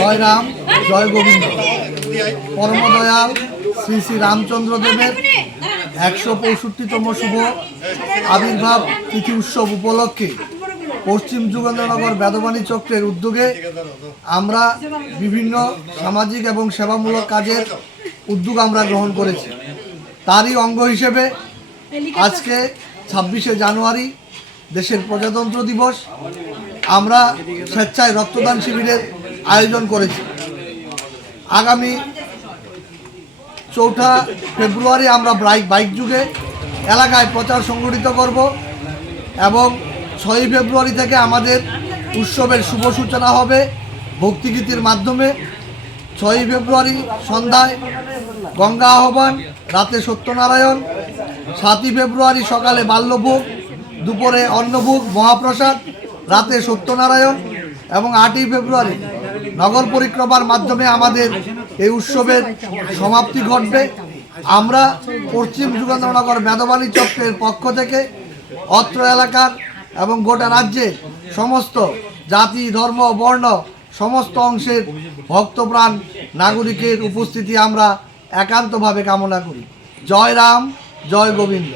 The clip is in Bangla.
জয় রাম জয় গোবিন্দ। পরমদয়াল, শ্রী শ্রী রামচন্দ্র দেবের একশো পঁয়ষট্টিতম শুভ আবির্ভাব তিথি উৎসব উপলক্ষে পশ্চিম যুগেন্দ্রনগর বেদবাণী চক্রের উদ্যোগে আমরা বিভিন্ন সামাজিক এবং সেবামূলক কাজের উদ্যোগ আমরা গ্রহণ করেছি। তারই অঙ্গ হিসেবে আজকে ছাব্বিশে জানুয়ারি দেশের প্রজাতন্ত্র দিবস। আমরা স্বেচ্ছায় রক্তদান শিবিরের আয়োজন করেছি। আগামী চৌঠা ফেব্রুয়ারি আমরা বাইক বাইক যুগে এলাকায় প্রচার সংগঠিত করব এবং ছয়ই ফেব্রুয়ারি থেকে আমাদের উৎসবের শুভ সূচনা হবে ভক্তিগীতির মাধ্যমে। ছয়ই ফেব্রুয়ারি সন্ধ্যায় গঙ্গা আহ্বান, রাতে সত্যনারায়ণ, সাতই ফেব্রুয়ারি সকালে বাল্যভোগ, দুপুরে অন্নভোগ, মহাপ্রসাদ, রাতে সত্যনারায়ণ এবং আটই ফেব্রুয়ারি নগর পরিক্রমার মাধ্যমে আমাদের এই উৎসবের সমাপ্তি ঘটবে। আমরা পশ্চিম যুগেন্দ্রনগর মেদবাণী চক্রের পক্ষ থেকে অত্র এলাকার এবং গোটা রাজ্যে সমস্ত জাতি, ধর্ম, বর্ণ, সমস্ত অংশের ভক্তপ্রাণ, নাগরিকের উপস্থিতি আমরা একান্তভাবে কামনা করি। জয় রাম, জয় গোবিন্দ।